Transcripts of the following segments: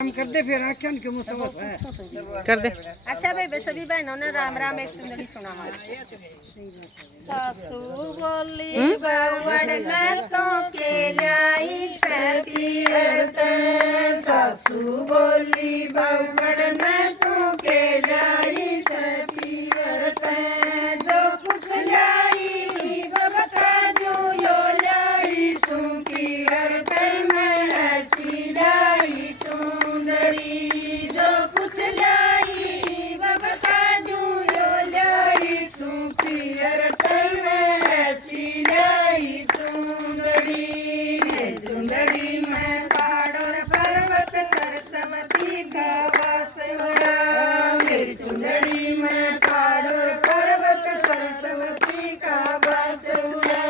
हम कर दे फिर आख्यान के मुसम्मत कर दे। अच्छा भाई सभी बहनों ने राम राम एक चुंदड़ी सुना सासू बोली बावड़ में तो के लाई सर पीरत सासू बोली बावड़ में तो के लाई सर पीरत जो कुछ लाई बता जो यो लाई सु पीरत में ऐसी लाई चुंदड़ी जो कुछ लाई बता जो यो लाई सु पीरत में ऐसी लाई चुंदड़ी चुंदड़ी में पहाड़ और पर्वत सरस्वती का वास हुआ मेरी चुंदड़ी में पहाड़ और पर्वत सरस्वती का वास हुआ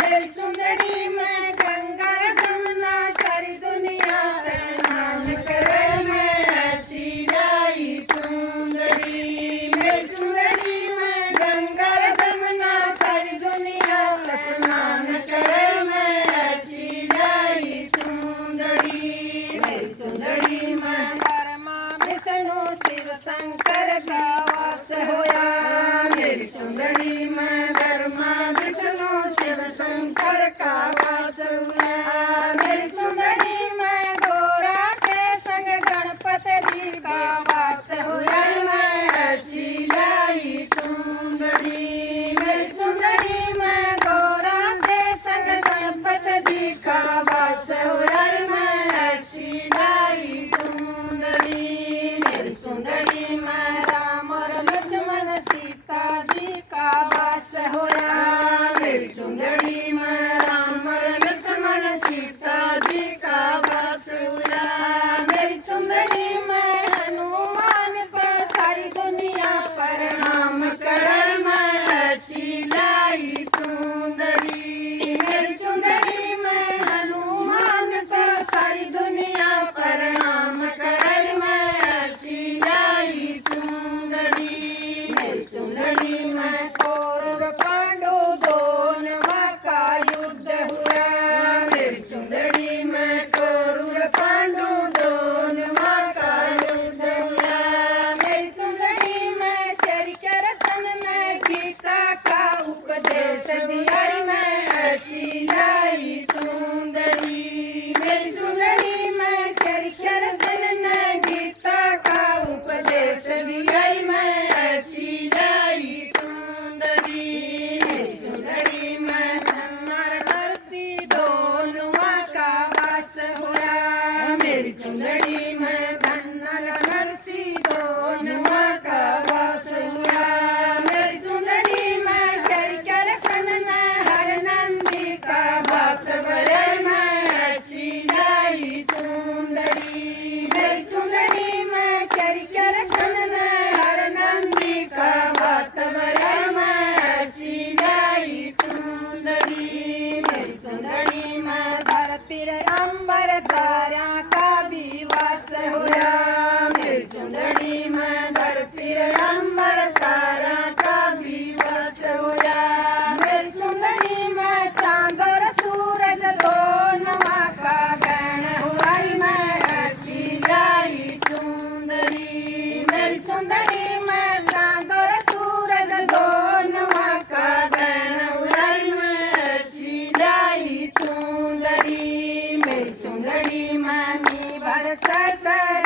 मेरी चुंदड़ी में गंगा जमुना सारी दुनिया स्नान करे मैं ऐसी लाई चुंदड़ी मेरी चुंदड़ी में गंगा जमुना सारी दुनिया स्नान करे मैं ऐसी लाई चुंदड़ी मेरी चुंदड़ी में ब्रह्मा विष्णु शिव शंकर का वास होया मेरी चुंदड़ी में ब्रह्मा विष्णु शिव शंकर का वास हुआ मेरी चुंदड़ी में गोरा के संग गणपति जी का वास हुआ मैं ऐसी लाई चुंदड़ी मेरी चुंदड़ी में गोरा के संग गणपति जी का वास हुआ मैं ऐसी लाई चुंदड़ी मेरी चुंदड़ी में राम और लक्ष्मण सीता जी का वास होया मेरी चुंदड़ी में राम और लक्ष्मण सीता जी का वास हुआ मेरी चुंदड़ी में हनुमान को सारी दुनिया प्रणाम करे मैं ऐसी लाई चुंदड़ी मेरी चुंदड़ी में हनुमान को सारी दुनिया प्रणाम करे मैं ऐसी लाई चुंदड़ी मेरी चुंदड़ी में कौरव पांडव दोनों का युद्ध हुआ मेरी चुंदड़ी में कौरव पांडव दोनों का युद्ध हुआ मेरी चुंदड़ी में श्री कृष्ण ने गीता का उपदेश दिया मैं ऐसी लाई चुंदड़ी मेरी चुंदड़ी में श्री कृष्ण ने गीता का उपदेश दिया मैं ऐसी लाई चुंदड़ी मेरी चुंदड़ी में धन्वर नरसी दोनों का वास हुआ मेरी चुंदड़ी में धन्वर नरसी दोनों का वास हुआ मेरी चुंदड़ी में श्री कृष्ण ने हर नंदी का बात भरे मैं ऐसी लाई चुंदड़ी मेरी चुंदड़ी में श्री कृष्ण ने हर नंदी का बात भरे मैं ऐसी लाई चुंदड़ी मेरी चुंदड़ी में धरती अंबर तारा का भी वास हुआ मेरी चुंदड़ी में धरती अंबर तारा का भी वास हुआ मेरी चुंदड़ी में चांद और सूरज दोनों का गण हुआ मैं ऐसी लाई चुंदड़ी मेरी चुंदड़ी में चांद और सूरज दोनों का गण हुआ मैं ऐसी लाई चुंदड़ी मेरी चुंदड़ी में नी भरस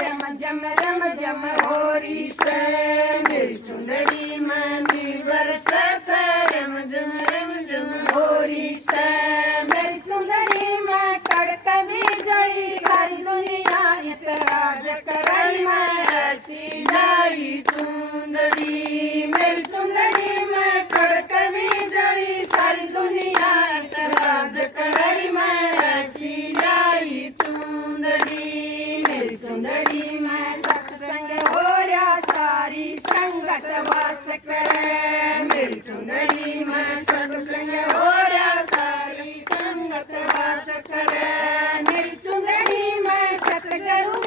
रम जम रम जम होरी से मेरी चुंदड़ी में नी भरस रम जम होरी से मेरी चुंदड़ी में कड़क भी जड़ी सारी दुनिया इतराज कराई मैं ऐसी लाई चुंदड़ी मेरी चुंदड़ी में कड़क भी जड़ी सारी दुनिया इतराज कराई मैं ऐसी लाई चुंदड़ी मेरी चुंदड़ी में सत्संग हो रहा सारी संगत वास करे मेरी चुंदड़ी में सत्संग हो रहा सारी संगत वास करे मेरी चुंदड़ी में सतगुरु